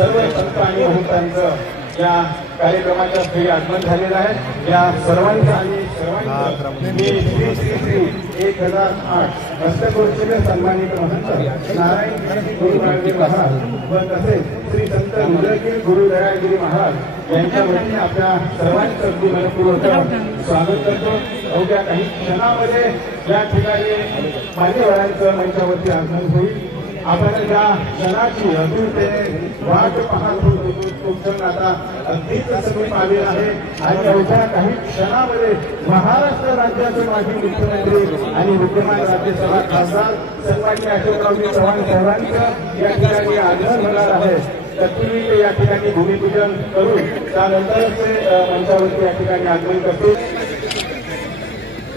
सर्व संत आणि महंतांचं या कार्यक्रमाच्या श्री आगमन झालेलं आहे। या सर्वांचं आणि सर्वांचं मी श्री श्री श्री 1008 हस्तगोष्ठीने सन्मानित महंत नारायण गुरुराजी महाराज व तसेच श्री संत रुद्रगिरी गुरुदयागिरी महाराज यांच्या वतीने आपल्या सर्वांचं अगदी मनपूर्वक स्वागत करतो। अवघ्या काही क्षणामध्ये या ठिकाणी मान्यवरांचं मंचावरती आगमन होईल। आपण ज्या क्षणाची अधूरतेने वाट पाहत होतो तो क्षण आता अगदीच समीप आलेला आहे आणि अवघ्या काही क्षणामध्ये महाराष्ट्र राज्याचे माजी मुख्यमंत्री आणि विद्यमान राज्यसभा खासदार सन्माननीय अशोकरावजी चव्हाण साहेबांचं या ठिकाणी आगमन होणार आहे। तत्पूर्वी ते या ठिकाणी भूमिपूजन करून त्यानंतरच ते मंचावरती या ठिकाणी आगमन करतील।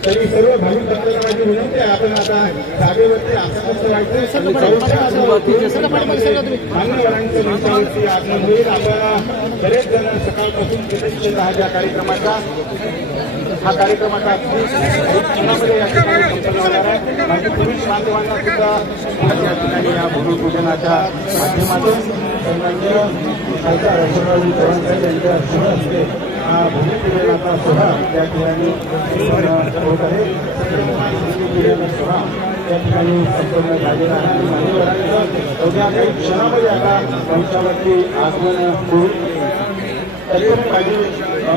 तरी सर्व भाविक भक्तांची विनंती आहे, आपण आता जागेवरती आसनस्थ व्हायचं। मान्यवरांच्या मंचावरती आगमन होईल। आपल्याला बरेच जण सकाळपासून प्रतीक्षेत आहेत या कार्यक्रमाचा। हा कार्यक्रमाचा क्षणामध्ये या ठिकाणी संपन्न होणार आहे। माझी पुरुष बांधवांना सुद्धा या ठिकाणी या भूमिपूजनाच्या माध्यमातून सन्माननीय खासदार अशोकरावजी चव्हाण साहेब यांच्या शुभ हस्ते भूमिपूजनाचा सोहळा या ठिकाणी होत आहे। भूमिपूजन सोहळा या ठिकाणी संपन्न झालेला आहे आणि मान्यवरांचं अवघ्या काही क्षणामध्ये आता मंचावरती आगमन होईल। तरी माझी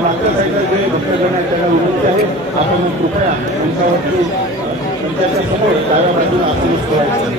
मागच्या साईडला जे भक्तगण आहेत त्यांना विनंती आहे, आपण कृपया मंचावरती त्यांच्या समोर डाव्या बाजूला आसनस्थ व्हायचं।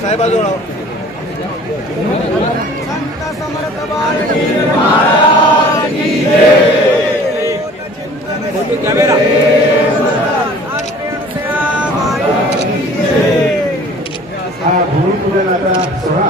साहेबाजवळ भूमिपूजनाचा सोहळा